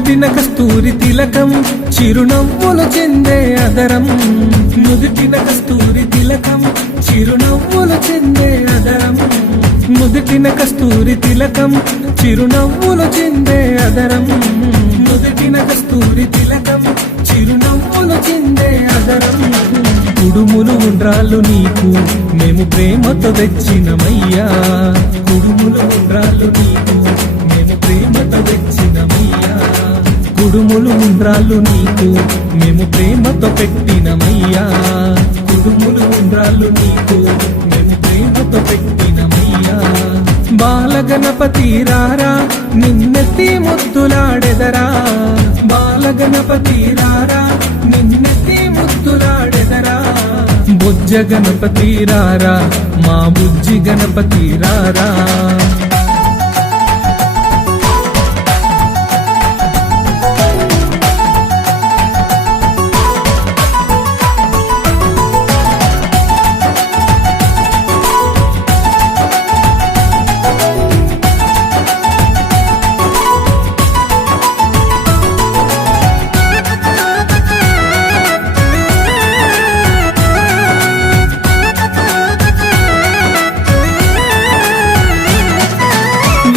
నుదుటిన కస్తూరి తిలకం చిరునవ్వులు చెందే అదరం. నుదుటిన కస్తూరి తిలకం చిరునవ్వులు చెందే అదరం. నుదుటిన కస్తూరి తిలకం చిరునవ్వులు చెందే అదరం. నుదుటిన కస్తూరి తిలకం చిరునవ్వులు చెందే అదరం. కుడుములు ఉండ్రాళ్ళు నీకు మేము ప్రేమతో తెచ్చినమయ్యా. కుడుములు ఉండ్రాళ్ళు నీకు. కుడుములు ఉండ్రాళ్ళు నీకు. మేము ప్రేమతో పెట్టినమయ్యా. కుడుములు ఉండ్రాళ్ళు నీకు. మేము ప్రేమతో పెట్టినమయ్యా. బాలగణపతి రారా నిన్నెత్తి ముద్దులాడెదరా. బాలగణపతి రారా నిన్నెత్తి ముద్దులాడెదరా. బుజ్జ గణపతి రారా మా బుజ్జి గణపతి రారా.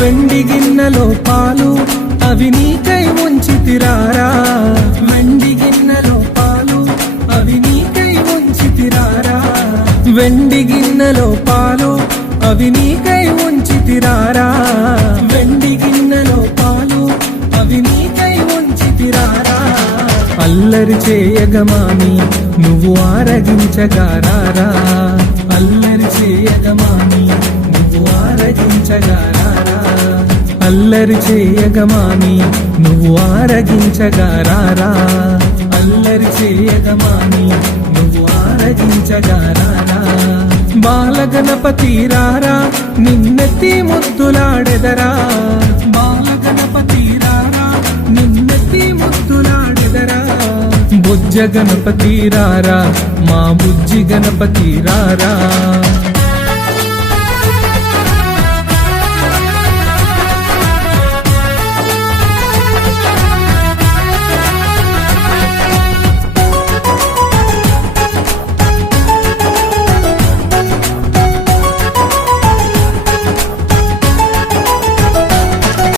వెండి గిన్నెలో పాలు అవి నీకై ఉంచి తిరారా వెండి గిన్నెలో పాలు అవి నీకై ఉంచి తిరారా వెండి గిన్నెలో పాలు అవి నీకై ఉంచి తిరారా వెండి గిన్నెలో పాలు అవి నీకై ఉంచి తిరారా అల్లరి చేయగమాని నువ్వు ఆరగించగారారా అల్లరి చేయగమాని ఆరగించగారారా? అల్లరి చేయగమాని నువ్వు ఆరగించగారారా? అల్లరి చేయగమాని నువ్వు ఆరగించగారారా? బాలగణపతి రారా నిన్నెత్తి ముద్దులాడెదరా? బాలగణపతి రారా నిన్నెత్తి ముద్దులాడెదరా? బుజ్జ గణపతి రారా మా బుజ్జి గణపతి రారా